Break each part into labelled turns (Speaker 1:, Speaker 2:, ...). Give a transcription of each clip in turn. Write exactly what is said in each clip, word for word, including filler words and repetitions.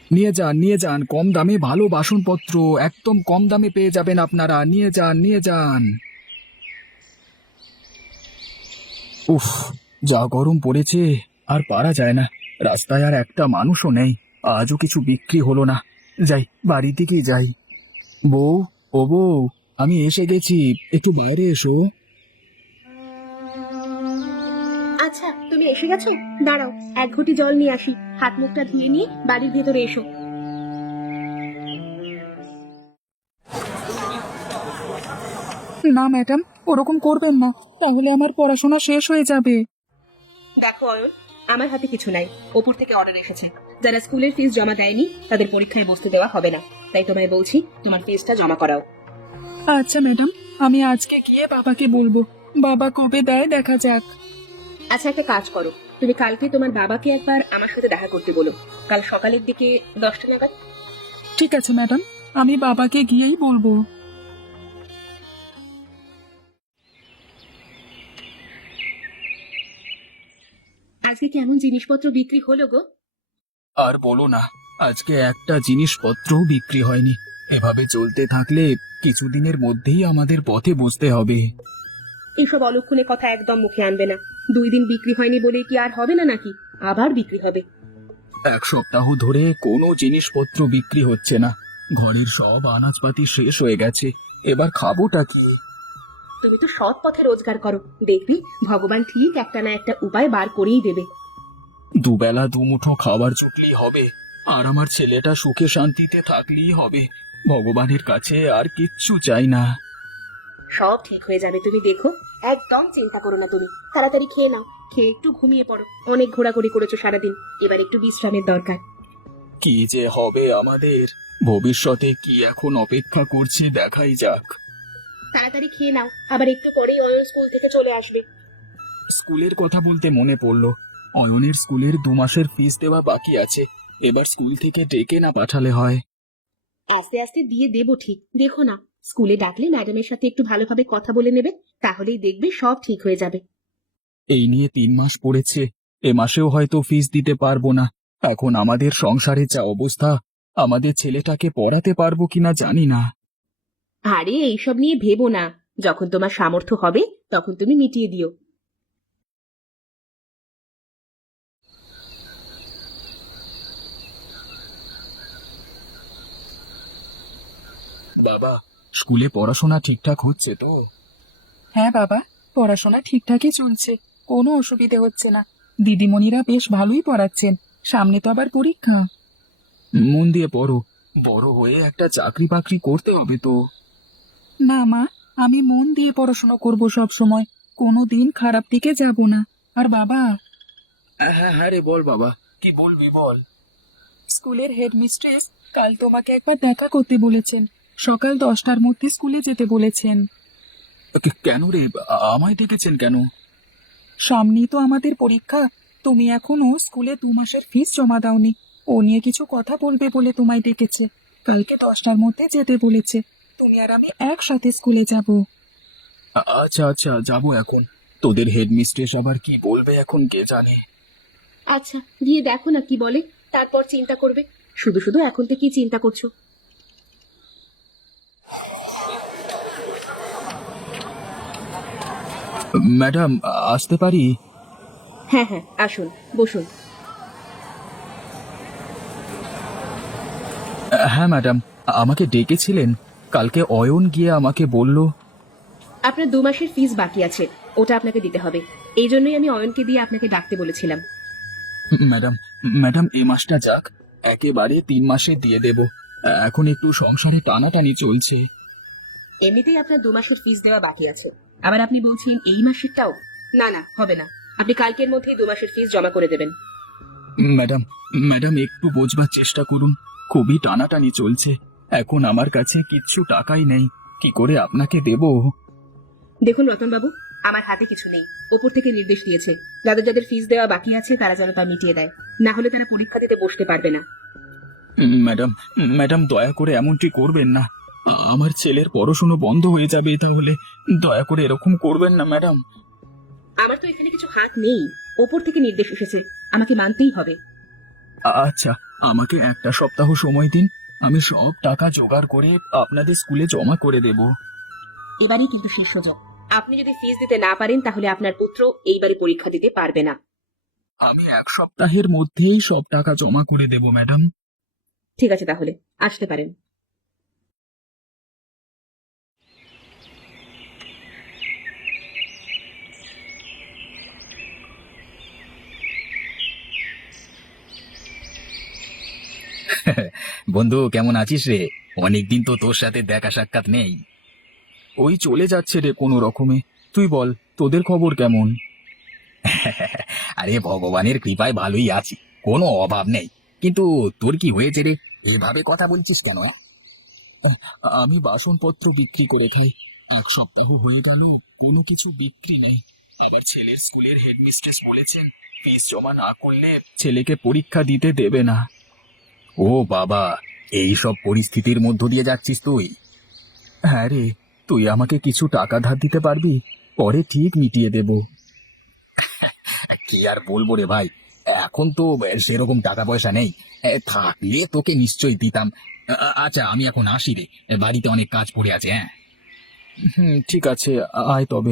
Speaker 1: নিয়ে যান নিয়ে যান, কম দামে ভালো বাসনপত্র একদম কম দামে পেয়ে যাবেন আপনারা। নিয়ে যান নিয়ে যান। উফ, যা গরম পড়েছে, আর পারা যায় না। রাস্তায় আর একটা মানুষও নেই। আজও কিছু বিক্রি হলো না। যাই, বাড়ির দিকেই যাই। বউ, ও বউ, আমি এসে গেছি, একটু বাইরে এসো।
Speaker 2: আচ্ছা, তুমি এসে গেছো? দাঁড়াও, এক ঘটি জল নিয়ে আসি। হাত মুখটা ধুয়ে নিয়ে বাড়ির ভেতরে এসো।
Speaker 1: না ম্যাডাম, ওরকম করবেন না, তাহলে আমার পড়াশোনা শেষ হয়ে যাবে।
Speaker 2: দেখো অয়ন, আমার হাতে কিছু নাই। ওপর থেকে অর্ডার এসেছে, যারা স্কুলের ফিস জমা দেয়নি তাদের পরীক্ষায় বসতে দেওয়া হবে না। তাই তোমায় বলছি, তোমার ফিসটা জমা করাও।
Speaker 1: আচ্ছা ম্যাডাম, আমি আজকে গিয়ে বাবাকে বলবো। বাবা কবে দেয় দেখা যাক।
Speaker 2: আচ্ছা, একটা কাজ করো, তুমি কালকে তোমার বাবাকে একবার আমার সাথে দেখা করতে বলো, কাল সকালের দিকে দশটা নাগাদ।
Speaker 1: ঠিক আছে ম্যাডাম, আমি বাবাকে গিয়েই বলবো।
Speaker 2: আজকে কেমন জিনিসপত্র বিক্রি হলো গো?
Speaker 1: আর বলো না, আজকে একটা জিনিসপত্রও বিক্রি হয়নি। এভাবে চলতে থাকলে কিছুদিনের মধ্যেই আমাদের পথে বসতে হবে।
Speaker 2: এসব অলক্ষণে কথা একদম মুখে আনবে না। দুই দিন বিক্রি হয়নি বলে কি আর হবে না নাকি? আবার বিক্রি হবে।
Speaker 1: এক সপ্তাহ ধরে কোনো জিনিসপত্র বিক্রি হচ্ছে না। ঘরের সব আনাজপাতি শেষ হয়ে গেছে। এবার খাবোটা কি?
Speaker 2: তুমি তো সৎ পথে রোজগার করো, দেখবি ভগবান ঠিক একটা না একটা উপায় বার করেই দেবে।
Speaker 1: দুবেলা দুমুঠো খাবার জুটলেই হবে, আর আমার ছেলেটা সুখে শান্তিতে থাকলেই হবে। ভগবানের কাছে আর কিচ্ছু চাই না।
Speaker 2: সব ঠিক হয়ে যাবে, তুমি দেখো। একদম চিন্তা করো না তুমি। তাড়াতাড়ি খেয়ে নাও, খেয়ে একটু ঘুমিয়ে পড়ো। অনেক ঘোরাঘুরি করেছো সারাদিন, এবার একটু বিশ্রামের দরকার।
Speaker 1: কি যে হবে আমাদের, ভবিষ্যতে কি এখন অপেক্ষা করছে দেখাই যাক।
Speaker 2: তাড়াতাড়ি খেয়ে নাও, আবার একটু পরেই অয়ন স্কুল থেকে চলে আসবে।
Speaker 1: স্কুলের কথা বলতে মনে পড়লো, অয়নের স্কুলের দু মাসের ফিস দেওয়া বাকি আছে। এবার স্কুল থেকে ডেকে না পাঠালে হয়।
Speaker 2: আস্তে আস্তে দিয়ে দেবো ঠিক, দেখো না। স্কুলে ডাকলে ম্যাডামের সাথে একটু ভালোভাবে কথা বলে নেবে, তাহলেই দেখবে সব ঠিক হয়ে যাবে।
Speaker 1: এই নিয়ে তিন মাস পড়েছে, এ মাসেও হয়তো ফিস দিতে পারবো না। এখন আমাদের সংসারে যা অবস্থা, আমাদের ছেলেটাকে পড়াতে পারবো কিনা জানি না।
Speaker 2: আরে এইসব নিয়ে ভেবো না, যখন তোমার সামর্থ্য হবে তখন তুমি মিটিয়ে দিও।
Speaker 1: বাবা, স্কুলে পড়াশোনা ঠিকঠাক হচ্ছে তো? হ্যাঁ বাবা, পড়াশোনা ঠিকঠাকই চলছে, কোনো অসুবিধে হচ্ছে না। দিদিমণিরা বেশ ভালোই পড়াচ্ছেন। সামনে তো আবার পরীক্ষা। মন দিয়ে পড়ো, বড় হয়ে একটা চাকরি বাকরি করতে হবে তো। না মা, আমি মন দিয়ে পড়াশোনা করব সব সময়, কোনো দিন খারাপ দিকে যাব না। আর বাবা। হ্যাঁ হ্যাঁ রে, বল বাবা, কি বলবি বল। স্কুলের হেডমিস্ট্রেস কাল তোমাকে একবার দেখা করতে বলেছেন। সকাল দশটার মধ্যে স্কুলে যেতে বলেছেন। কেন রে, আমায় ডেকেছেন কেন? সামনেই তো আমাদের পরীক্ষা। তুমি এখনো স্কুলে দু মাসের ফিস জমা দাওনি। ও নিয়ে কিছু কথা বলবে বলে তোমায় ডেকেছে। কালকে দশটার মধ্যে যেতে বলেছে। তুমি আর আমি একসাথে স্কুলে যাব। আচ্ছা আচ্ছা, যাবো এখন। তোদের হেডমিস্ট্রেস আবার কি বলবে এখন কে জানে।
Speaker 2: আচ্ছা, গিয়ে দেখো না কি বলে, তারপর চিন্তা করবে। শুধু শুধু এখন থেকে কি চিন্তা করছো?
Speaker 1: ম্যাডাম, আসতে পারি?
Speaker 2: হ্যাঁ হ্যাঁ, আসুন, বসুন।
Speaker 1: হ্যাঁ ম্যাডাম, আমাকে ডেকেছিলেন। কালকে অয়ন গিয়ে আমাকে বলল।
Speaker 2: আপনার দু মাসের ফিস বাকি আছে, ওটা আপনাকে দিতে হবে। এই জন্যই আমি অয়নকে দিয়ে আপনাকে ডাকতে বলেছিলাম।
Speaker 1: ম্যাডাম, ম্যাডাম এ মাসটা যাক, একেবারে তিন মাসে দিয়ে দেব। এখন একটু সংসারে টানাটানি চলছে।
Speaker 2: এমনিতেই আপনার দু মাসের ফিস দেওয়া বাকি আছে, আবার আপনি বলছেন এই মাসেরটাও? না না, হবে না। আপনি কালকের মধ্যেই দু মাসের ফিস জমা করে দেবেন।
Speaker 1: ম্যাডাম, ম্যাডাম একটু বোঝবার চেষ্টা করুন। খুবই টানাটানি চলছে। এখন আমার কাছে কিচ্ছু টাকাই নেই, কি করে আপনাকে দেব?
Speaker 2: দেখুন রতনবাবু, আমার হাতে কিছু নেই। ওপর থেকে নির্দেশ দিয়েছে, যাদের যাদের ফিস দেওয়া বাকি আছে তারা যেন তা মিটিয়ে দেয়, না হলে তারা পরীক্ষা দিতে বসতে পারবে না।
Speaker 1: ম্যাডাম, ম্যাডাম দয়া করে এমনটি করবেন না। আমার ছেলের পড়াশুনো বন্ধ হয়ে যাবে তাহলে। দয়া করে এরকম করবেন না ম্যাডাম।
Speaker 2: আমার তো এখানে কিছু হাত নেই, ওপর থেকে নির্দেশ এসেছে, আমাকে মানতেই হবে।
Speaker 1: আচ্ছা, আমাকে একটা সপ্তাহ সময় দিন, আমি সব টাকা জোগাড় করে আপনাদের স্কুলে জমা করে দেব।
Speaker 2: এবারই কিন্তু শেষ সুযোগ। আপনি যদি ফিস দিতে না পারেন তাহলে আপনার পুত্র এইবারে পরীক্ষা দিতে পারবে না।
Speaker 1: আমি এক সপ্তাহের মধ্যেই সব টাকা জমা করে দেব ম্যাডাম।
Speaker 2: ঠিক আছে, তাহলে আসতে পারেন।
Speaker 1: বন্ধু, কেমন আছিস রে? অনেকদিন তো তোর সাথে দেখা সাক্ষাৎ নেই। ওই চলে যাচ্ছে রে কোনো রকমে। তুই বল, তোদের খবর কেমন? আরে ভগবানের কৃপায় ভালোই আছি, কোনো অভাব নেই। কিন্তু তোর কি হয়েছে রে? এভাবে কথা বলছিস কেন? আহ, আমি বাসনপত্র বিক্রি করে খাই। এক সপ্তাহ হয়ে গেল, কোনো কিছু বিক্রি নেই। আবার ছেলের স্কুলের হেডমিস্ট্রেস বলেছেন ফিস জমা না করলে ছেলেকে পরীক্ষা দিতে দেবে না। ও বাবা, এই সব পরিস্থিতির মধ্য দিয়ে যাচ্ছিস তুই? হ্যাঁ রে, তুই আমাকে কিছু টাকা ধার দিতে পারবি? পরে ঠিক মিটিয়ে দেব। কি আর বলবো রে ভাই, এখন তো সেরকম টাকা পয়সা নেই। এ, থাকলে তোকে নিশ্চয়ই দিতাম। আ- আ- আচ্ছা, আমি এখন আসি রে, বাড়িতে অনেক কাজ পড়ে আছে। হ্যাঁ, হুম, ঠিক আছে, আয় তবে।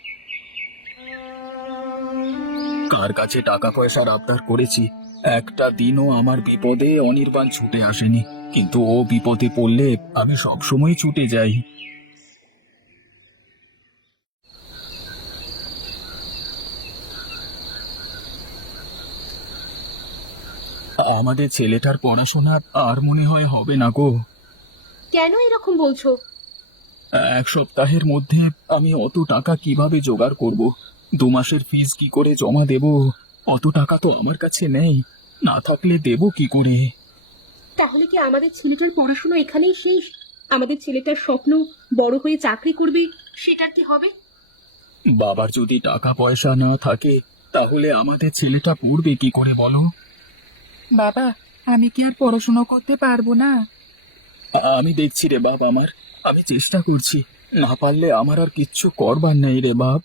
Speaker 1: কার কাছে টাকা পয়সার আবদার করেছি, একটা দিনও আমার বিপদে অনির্বাণ ছুটে আসেনি। কিন্তু ও বিপদে পড়লে আমি সবসময় ছুটে যাই। আমাদের ছেলেটার পড়াশোনা আর মনে হয় হবে না গো।
Speaker 2: কেন এরকম বলছো?
Speaker 1: এক সপ্তাহের মধ্যে আমি অত টাকা কিভাবে জোগাড় করব? দু মাসের ফিস কি করে জমা দেব? অত টাকা তো আমার কাছে নেই, না থাকলে দেব কি করে?
Speaker 2: তাহলে কি আমাদের ছেলেটার পড়াশোনা এখানেই শেষ? আমাদের ছেলেটার স্বপ্ন বড় হয়ে চাকরি করবে, সেটার কি হবে?
Speaker 1: বাবার যদি টাকা পয়সা না থাকে, তাহলে আমাদের ছেলেটা পড়বে কি করে বলো? বাবা, আমি কি আর পড়াশোনা করতে পারবো না? আমি দেখছি রে বাপ আমার, আমি চেষ্টা করছি। না পারলে আমার আর কিচ্ছু করবার নেই রে বাপ।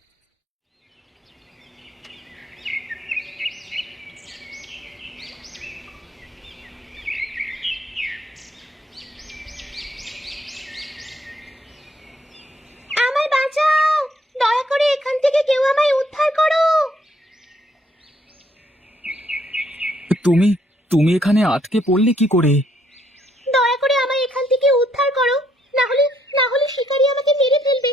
Speaker 2: আমায় বাঁচাও, দয়া করে এখান থেকে কেউ আমায় উদ্ধার করো।
Speaker 1: তুমি তুমি এখানে আটকে পড়লে কি করে?
Speaker 2: দয়া করে আমায় এখান থেকে উদ্ধার করো, না হলে না হলে শিকারী আমাকে মেরে ফেলবে।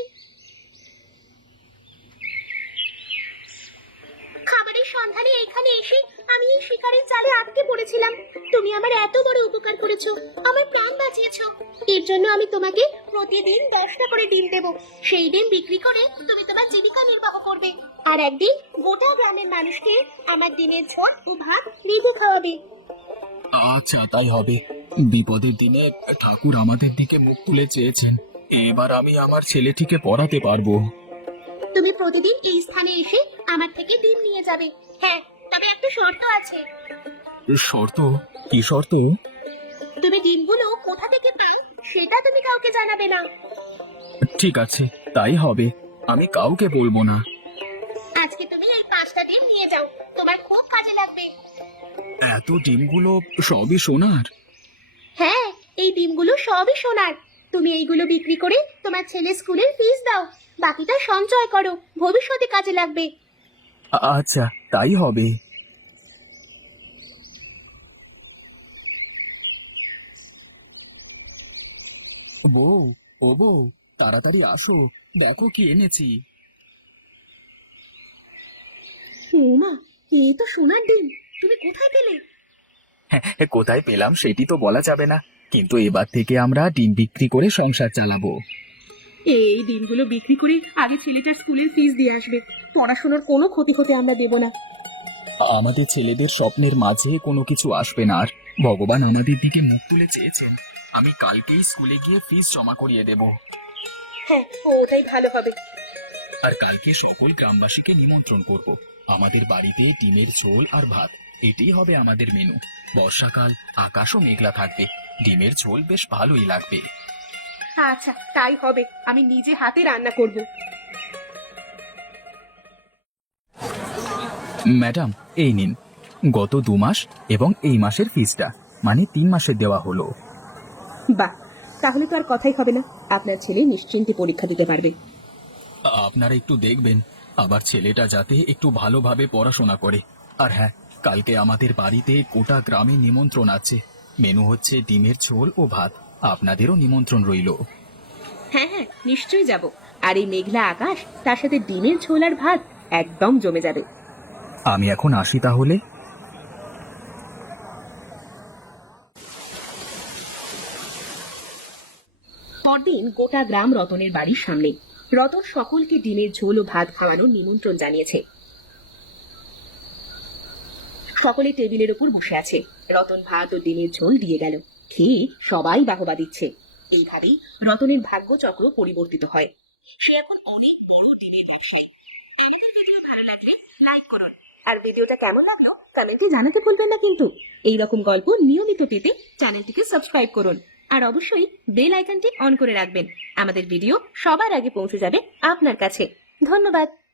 Speaker 2: খাবারের সন্ধানে এখানে এসে আমি এই শিকারীর জালে আটকে পড়েছিলাম। তুমি আমার এত বড় উপকার করেছো, আমার প্রাণ বাঁচিয়েছো। এর জন্য আমি তোমাকে প্রতিদিন দশটা করে ডিম দেব। সেই ডিম বিক্রি করে তুমি তোমার জীবিকা নির্বাহ করবে, আর একদিন গোটা গ্রামের মানুষকে আমার ডিমের ঝোল ও ভাত রেঁধে খাওয়াবে।
Speaker 1: আচ্ছা, তাই হবে। বিপদের দিনে ঠাকুর আমাদের দিকে মুখ তুলে চেয়েছেন। এবার আমি আমার ছেলেটিকে পড়াতে পারবো।
Speaker 2: তুমি প্রতিদিন এই স্থানে এসে আমার থেকে ডিম নিয়ে যাবে। হ্যাঁ, তবে একটা শর্ত আছে।
Speaker 1: শর্ত? কি শর্ত?
Speaker 2: তুমি ডিমগুলো কোথা থেকে পাও সেটা তুমি কাউকে জানাবে না।
Speaker 1: ঠিক আছে, তাই হবে। আমি কাউকে বলবো না।
Speaker 2: আজকে তুমি এই পাঁচটা ডিম নিয়ে যাও, তোমার খুব কাজে লাগবে।
Speaker 1: এত ডিমগুলো সবই সোনার?
Speaker 2: হ্যাঁ, এই ডিমগুলো সবই সোনার। তুমি এইগুলো বিক্রি করে তোমার ছেলে স্কুলের ফিস দাও, বাকিটা সঞ্চয় করো, ভবিষ্যতে কাজে লাগবে।
Speaker 1: আচ্ছা, তাই হবে। বউ, ও বউ, তাড়াতাড়ি আসো, দেখো কি এনেছি।
Speaker 2: ও মা, এই তো সোনার ডিম, তুমি কোথায় পেলে?
Speaker 1: হ্যাঁ, কোথায় পেলাম সেটি তো বলা যাবে না, কিন্তু এবার থেকে আমরা ডিম বিক্রি করে সংসার চালাবো।
Speaker 2: এই ডিমগুলো বিক্রি করে আগে ছেলেটার স্কুলের ফিস দিয়ে আসবে। পড়াশোনার কোনো ক্ষতি হতে আমরা দেব না।
Speaker 1: আমাদের ছেলেদের স্বপ্নের মাঝে কোনো কিছু আসবে না আর। ভগবান আমাদের দিকে মুখ তুলে চেয়েছেন। আমি কালকেই স্কুলে গিয়ে ফিস জমা করিয়ে দেব।
Speaker 2: হ্যাঁ, ওটাই ভালো হবে।
Speaker 1: আর কালকে সকল গ্রামবাসীকে নিমন্ত্রণ করব। আমাদের বাড়িতে ডিমের ঝোল আর ভাত, এটাই হবে আমাদের মেনু। বর্ষাকাল, আকাশও মেঘলা থাকবে, ডিমের ঝোল বেশ ভালোই লাগবে।
Speaker 2: আচ্ছা, তাই হবে, আমি নিজে হাতে রান্না করব।
Speaker 1: ম্যাডাম, এই নিন। গত দু মাস এবং এই মাসের ফিসটা, মানে তিন মাসের দেওয়া হলো।
Speaker 2: বাহ, তাহলে তো আর কথাই হবে না, আপনার ছেলে নিশ্চিন্তে পরীক্ষা দিতে পারবে।
Speaker 1: আপনারা একটু দেখবেন আবার ছেলেটা যাতে একটু ভালোভাবে পড়াশোনা করে। আর হ্যাঁ, কালকে আমাদের বাড়িতে গোটা গ্রামে নিমন্ত্রণ আছে। মেনু হচ্ছে ডিমের ঝোল ও ভাত। আপনাদেরও নিমন্ত্রণ রইল।
Speaker 2: হ্যাঁ হ্যাঁ, নিশ্চয়ই যাব। আর এই মেঘলা আকাশ, তার সাথে ডিমের ঝোল আর ভাত, একদম জমে যাবে।
Speaker 1: আমি এখন আসি তাহলে।
Speaker 2: পরদিন গোটা গ্রাম রতনের বাড়ির সামনে। রতন সকলকে ডিমের ঝোল ও ভাত খাওয়ানোর নিমন্ত্রণ জানিয়েছে। সকলে টেবিলের উপর বসে আছে। রতন ভাত ও ডিমের ঝোল দিয়ে গেল। খেয়ে সবাই বাহবা দিচ্ছে। এইভাবেই রতনের ভাগ্যচক্র পরিবর্তিত হয়। সে এখন অনেক বড় ডিমের ব্যবসায়ী। আমাদের ভিডিও ভালো লাগলে লাইক করুন, আর ভিডিওটা কেমন লাগলো কমেন্টে জানাতে ভুলবেন না কিন্তু। এই রকম গল্প নিয়মিত পেতে চ্যানেলটিকে সাবস্ক্রাইব করুন, আর অবশ্যই বেল আইকনটি অন করে রাখবেন। আমাদের ভিডিও সবার আগে পৌঁছে যাবে আপনার কাছে। ধন্যবাদ।